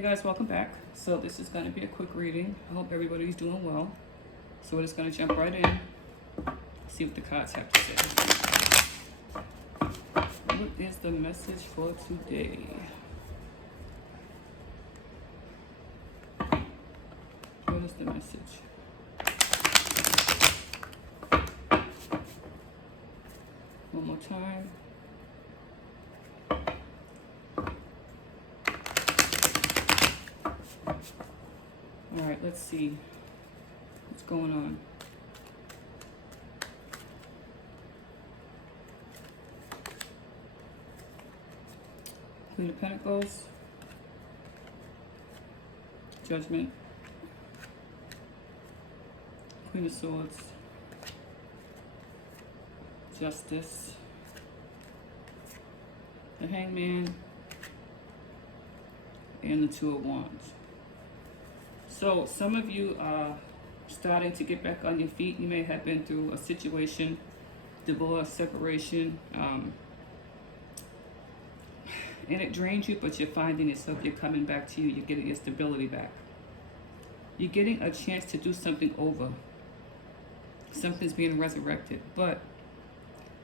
Hey guys, welcome back. So this is going to be a quick reading. I hope everybody's doing well. So we're just going to jump right in, see what the cards have to say. What is the message for today? What is the message? One more time. All right, let's see what's going on. Queen of Pentacles, Judgment, Queen of Swords, Justice, the Hangman, and the Two of Wands. So some of you are starting to get back on your feet. You may have been through a situation, divorce, separation, and it drains you, but you're finding yourself, you're coming back to you, you're getting your stability back. You're getting a chance to do something over. Something's being resurrected, but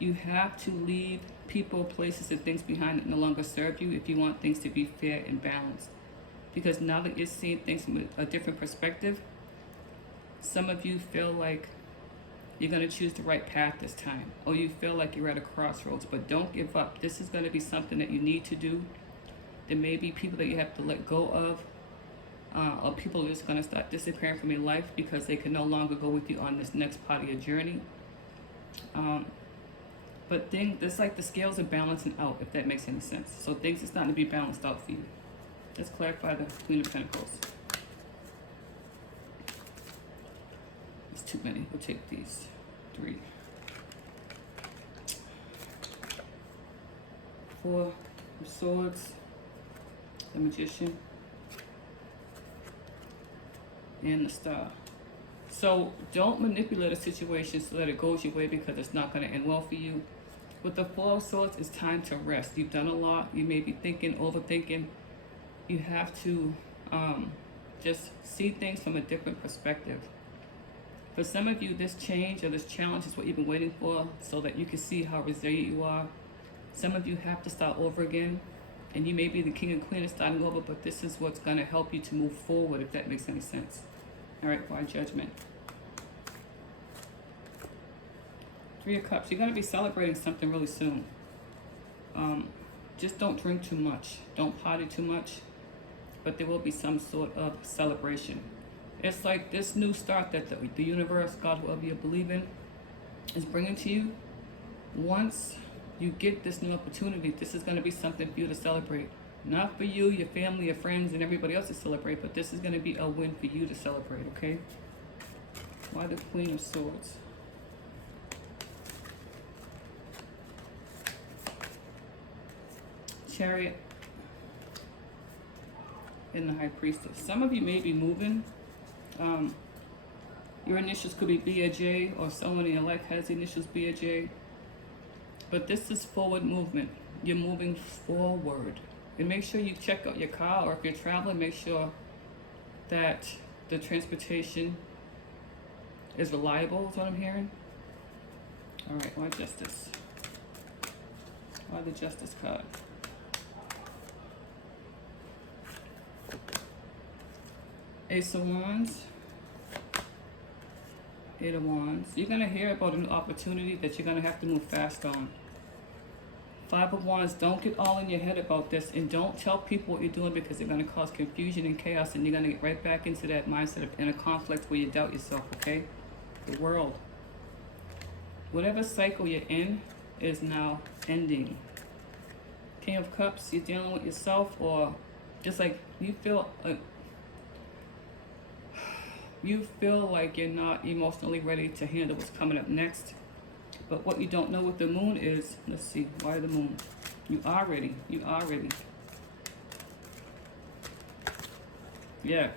you have to leave people, places, and things behind that no longer serve you if you want things to be fair and balanced. Because now that you're seeing things from a different perspective, some of you feel like you're going to choose the right path this time, or you feel like you're at a crossroads, but don't give up. This is going to be something that you need to do. There may be people that you have to let go of, or people are just going to start disappearing from your life because they can no longer go with you on this next part of your journey. But it's like the scales are balancing out, if that makes any sense. So things are starting to be balanced out for you. Let's clarify the Queen of Pentacles. It's too many. We'll take these 3. 4 of Swords, the Magician, and the Star. So don't manipulate a situation so that it goes your way, because it's not going to end well for you. With the 4 of Swords, it's time to rest. You've done a lot. You may be thinking, overthinking. You have to just see things from a different perspective. For some of you, this change or this challenge is what you've been waiting for, so that you can see how resilient you are. Some of you have to start over again, and you may be the king and queen of starting over, but this is what's going to help you to move forward, if that makes any sense. All right, why Judgment? 3 of Cups. You're going to be celebrating something really soon. Just don't drink too much. Don't party too much. But there will be some sort of celebration. It's like this new start that the universe, God, whoever you believe in, is bringing to you. Once you get this new opportunity, this is going to be something for you to celebrate. Not for you, your family, your friends, and everybody else to celebrate, but this is going to be a win for you to celebrate, okay? Why the Queen of Swords? Chariot. And the High Priestess. Some of you may be moving. Your initials could be B or J, or someone in your life has the initials B or J. But this is forward movement. You're moving forward. And make sure you check out your car, or if you're traveling, make sure that the transportation is reliable, is what I'm hearing. All right, why Justice? Why the Justice card? Ace of Wands, 8 of Wands. You're going to hear about a new opportunity that you're going to have to move fast on. 5 of Wands, don't get all in your head about this, and don't tell people what you're doing, because they're going to cause confusion and chaos, and you're going to get right back into that mindset of inner conflict where you doubt yourself, okay? The World. Whatever cycle you're in is now ending. King of Cups, you're dealing with yourself, or just like you feel like you're not emotionally ready to handle what's coming up next. But what you don't know with the Moon is, let's see, why the Moon? You are ready. You are ready. Yeah,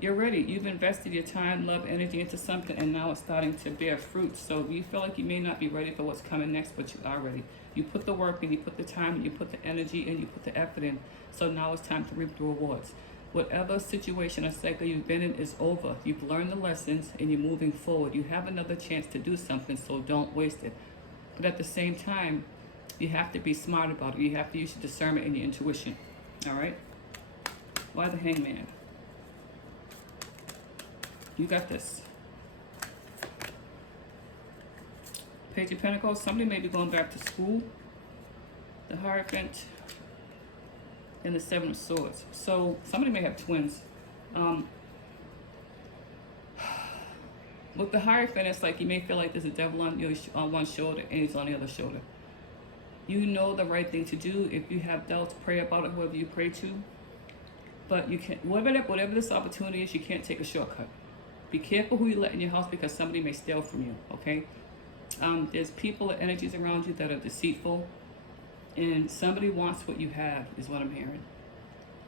you're ready. You've invested your time, love, energy into something, and now it's starting to bear fruit. So you feel like you may not be ready for what's coming next, but you are ready. You put the work in, you put the time in, you put the energy in, you put the effort in. So now it's time to reap the rewards. Whatever situation or cycle you've been in is over. You've learned the lessons and you're moving forward. You have another chance to do something, so don't waste it. But at the same time, you have to be smart about it. You have to use your discernment and your intuition. All right? Why the Hangman? You got this. Page of Pentacles. Somebody may be going back to school. The Hierophant. And the Seven of Swords. So somebody may have twins. With the Hierophant, it's like you may feel like there's a devil on your on one shoulder and he's on the other shoulder. You know the right thing to do. If you have doubts, pray about it, whoever you pray to. But you can't, whatever this opportunity is, you can't take a shortcut. Be careful who you let in your house because somebody may steal from you, okay? There's people or energies around you that are deceitful. And somebody wants what you have, is what I'm hearing.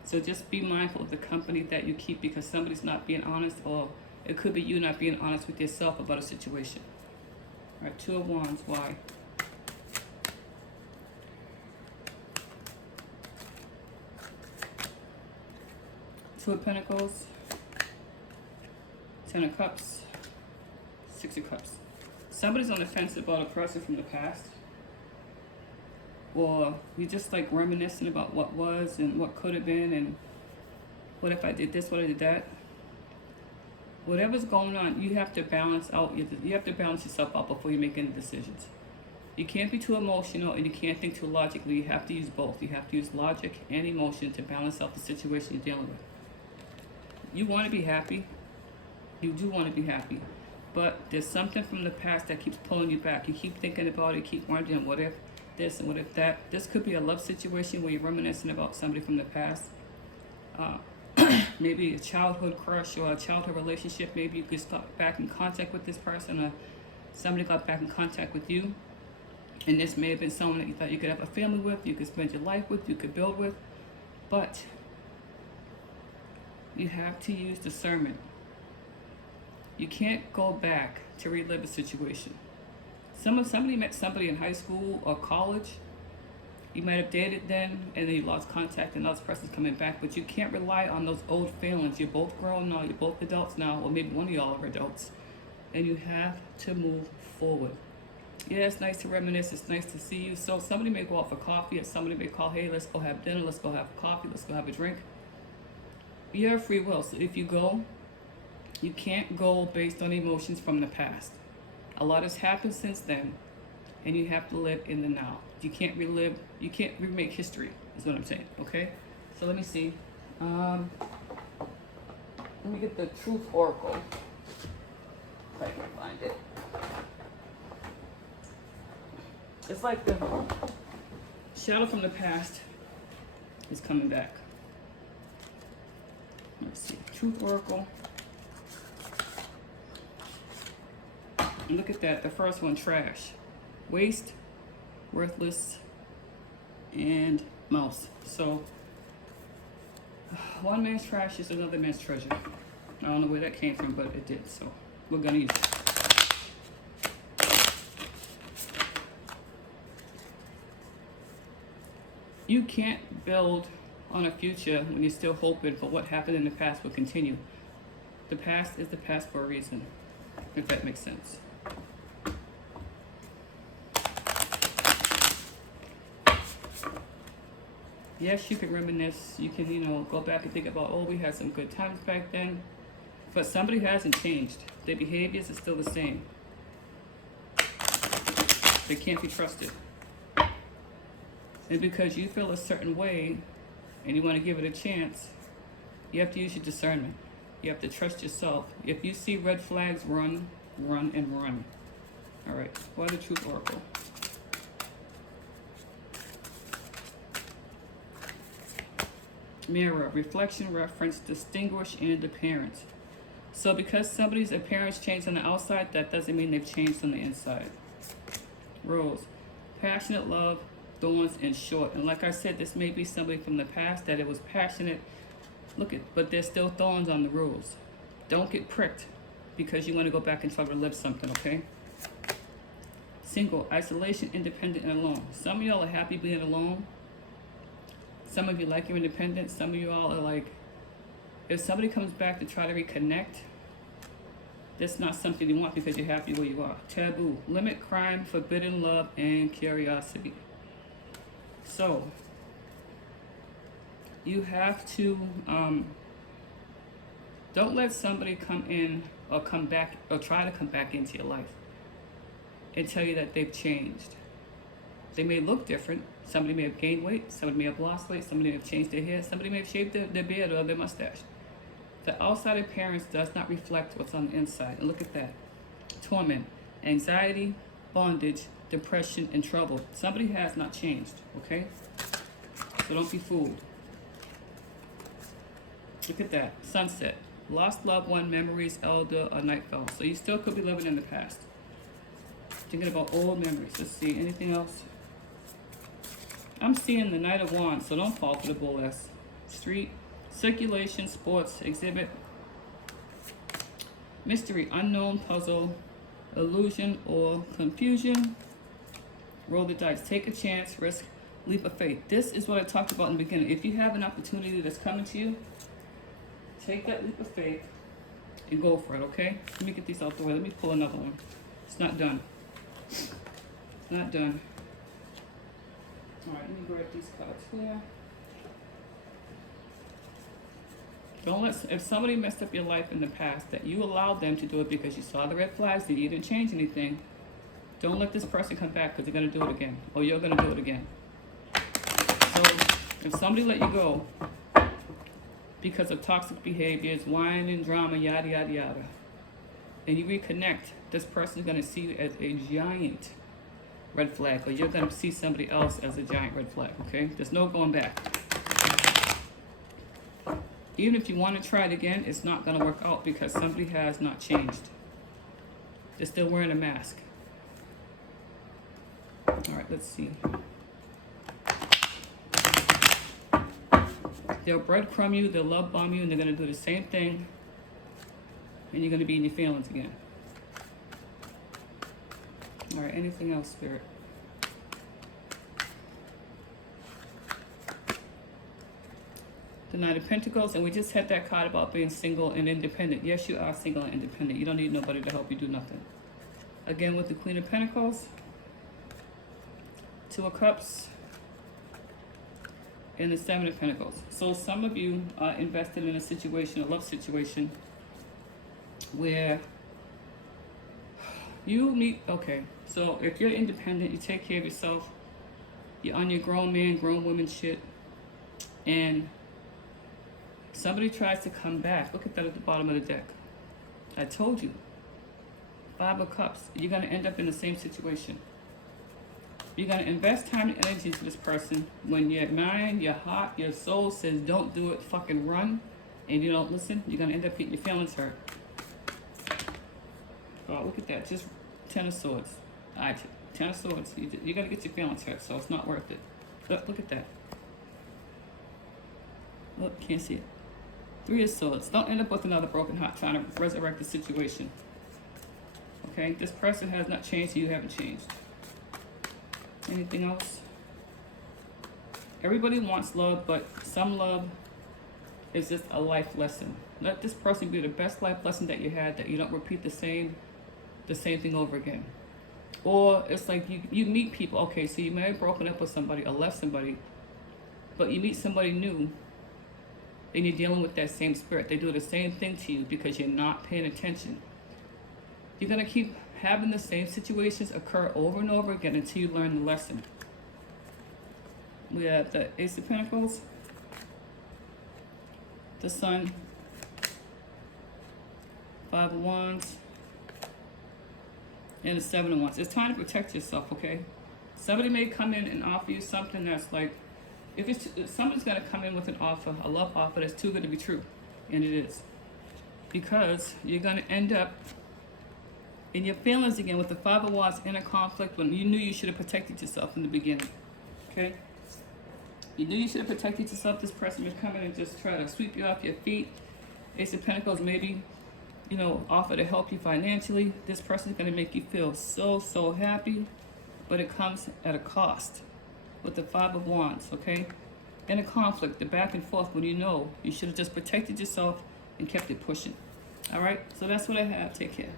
So just be mindful of the company that you keep because somebody's not being honest, or it could be you not being honest with yourself about a situation. All right, Two of Wands, why? Two of Pentacles, Ten of Cups, Six of Cups. Somebody's on the fence about a person from the past. Or you're just like reminiscing about what was and what could have been and what if I did this, what if I did that. Whatever's going on, you have to balance out. You have to balance yourself out before you make any decisions. You can't be too emotional and you can't think too logically. You have to use both. You have to use logic and emotion to balance out the situation you're dealing with. You want to be happy. You do want to be happy. But there's something from the past that keeps pulling you back. You keep thinking about it, keep wondering what if this and what if that. This could be a love situation where you're reminiscing about somebody from the past. Maybe a childhood crush or a childhood relationship. Maybe you could start back in contact with this person or somebody got back in contact with you. And this may have been someone that you thought you could have a family with, you could spend your life with, you could build with. But you have to use discernment. You can't go back to relive a situation. Somebody met somebody in high school or college. You might have dated then, and then you lost contact, and that person's coming back. But you can't rely on those old feelings. You're both grown now. You're both adults now, or maybe one of y'all are adults, and you have to move forward. Yeah, it's nice to reminisce. It's nice to see you. So somebody may go out for coffee, or somebody may call, hey, let's go have dinner. Let's go have coffee. Let's go have a drink. You have free will. So if you go, you can't go based on emotions from the past. A lot has happened since then, and you have to live in the now. You can't relive, you can't remake history, is what I'm saying, okay? So let me see. Let me get the Truth Oracle, if I can find it. It's like the shadow from the past is coming back. Let's see, Truth Oracle. And look at that, the first one, trash. Waste, worthless, and mouse. So, one man's trash is another man's treasure. I don't know where that came from, but it did, so we're gonna use it. You can't build on a future when you're still hoping for what happened in the past will continue. The past is the past for a reason, if that makes sense. Yes, you can reminisce. You can, go back and think about, oh, we had some good times back then. But somebody hasn't changed. Their behaviors are still the same. They can't be trusted. And because you feel a certain way and you want to give it a chance, you have to use your discernment. You have to trust yourself. If you see red flags, run, run, and run. All right, why the Truth Oracle? Mirror, reflection, reference, distinguish, and appearance. So because somebody's appearance changed on the outside, that doesn't mean they've changed on the inside. Rose, passionate love, thorns, and short. And like I said, this may be somebody from the past that it was passionate. But there's still thorns on the rose. Don't get pricked because you want to go back and try to relive something, okay? Single, isolation, independent, and alone. Some of y'all are happy being alone. Some of you like your independence. Some of you all are like, If somebody comes back to try to reconnect, that's not something you want because you're happy where you are. Taboo. Limit crime, forbidden love, and curiosity. So, you have to, don't let somebody come in or come back or try to come back into your life and tell you that they've changed. They may look different. Somebody may have gained weight. Somebody may have lost weight. Somebody may have changed their hair. Somebody may have shaved their beard or their mustache. The outside appearance does not reflect what's on the inside. And look at that. Torment, anxiety, bondage, depression, and trouble. Somebody has not changed, okay? So don't be fooled. Look at that. Sunset. Lost loved one, memories, elder, or nightfall. So you still could be living in the past. Thinking about old memories. Let's see. Anything else? I'm seeing the Knight of Wands, so don't fall for the bull ass. Street. Circulation, sports, exhibit. Mystery, unknown, puzzle, illusion, or confusion. Roll the dice. Take a chance, risk, leap of faith. This is what I talked about in the beginning. If you have an opportunity that's coming to you, take that leap of faith and go for it, okay? Let me get these out the way. Let me pull another one. It's not done. It's not done. All right, let me grab these cards here. Don't let, if somebody messed up your life in the past, that you allowed them to do it because you saw the red flags, that you didn't change anything, don't let this person come back because they're going to do it again, or you're going to do it again. So if somebody let you go because of toxic behaviors, whine and drama, yada, yada, yada, and you reconnect, this person is going to see you as a giant red flag, or you're going to see somebody else as a giant red flag, okay? There's no going back. Even if you want to try it again, it's not going to work out because somebody has not changed. They're still wearing a mask. All right, let's see. They'll breadcrumb you, they'll love bomb you, and they're going to do the same thing, and you're going to be in your feelings again. All right, anything else, Spirit? The Knight of Pentacles, and we just had that card about being single and independent. Yes, you are single and independent. You don't need nobody to help you do nothing. Again, with the Queen of Pentacles, Two of Cups, and the Seven of Pentacles. So some of you are invested in a situation, a love situation, where you need, okay, so if you're independent, you take care of yourself, you're on your grown man, grown woman shit, and somebody tries to come back. Look at that at the bottom of the deck. I told you. Five of Cups. You're going to end up in the same situation. You're going to invest time and energy into this person. When your mind, your heart, your soul says, don't do it, fucking run, and you don't listen, you're going to end up getting your feelings hurt. Oh, look at that. Just 10 of Swords. All right, 10 of Swords. You're going to get your feelings hurt, so it's not worth it. Look at that. Look, can't see it. Three of Swords. Don't end up with another broken heart trying to resurrect the situation. Okay? This person has not changed, you haven't changed. Anything else? Everybody wants love, but some love is just a life lesson. Let this person be the best life lesson that you had, that you don't repeat the same thing over again. Or it's like you meet people, okay, so you may have broken up with somebody or left somebody, but you meet somebody new, and you're dealing with that same spirit. They do the same thing to you because you're not paying attention. You're going to keep having the same situations occur over and over again until you learn the lesson. We have the Ace of Pentacles, the Sun, Five of Wands, and the Seven of Wands. It's time to protect yourself, okay? Somebody may come in and offer you something that's like, if somebody's going to come in with an offer, a love offer that's too good to be true, and it is. Because you're going to end up in your feelings again with the Five of Wands in a conflict when you knew you should have protected yourself in the beginning. Okay? You knew you should have protected yourself. This person would come in and just try to sweep you off your feet. Ace of Pentacles, maybe, offer to help you financially. This person's going to make you feel so happy, but it comes at a cost with the Five of Wands, okay? in a conflict, the back and forth, when you know you should have just protected yourself and kept it pushing. All right, so that's what I have. Take care.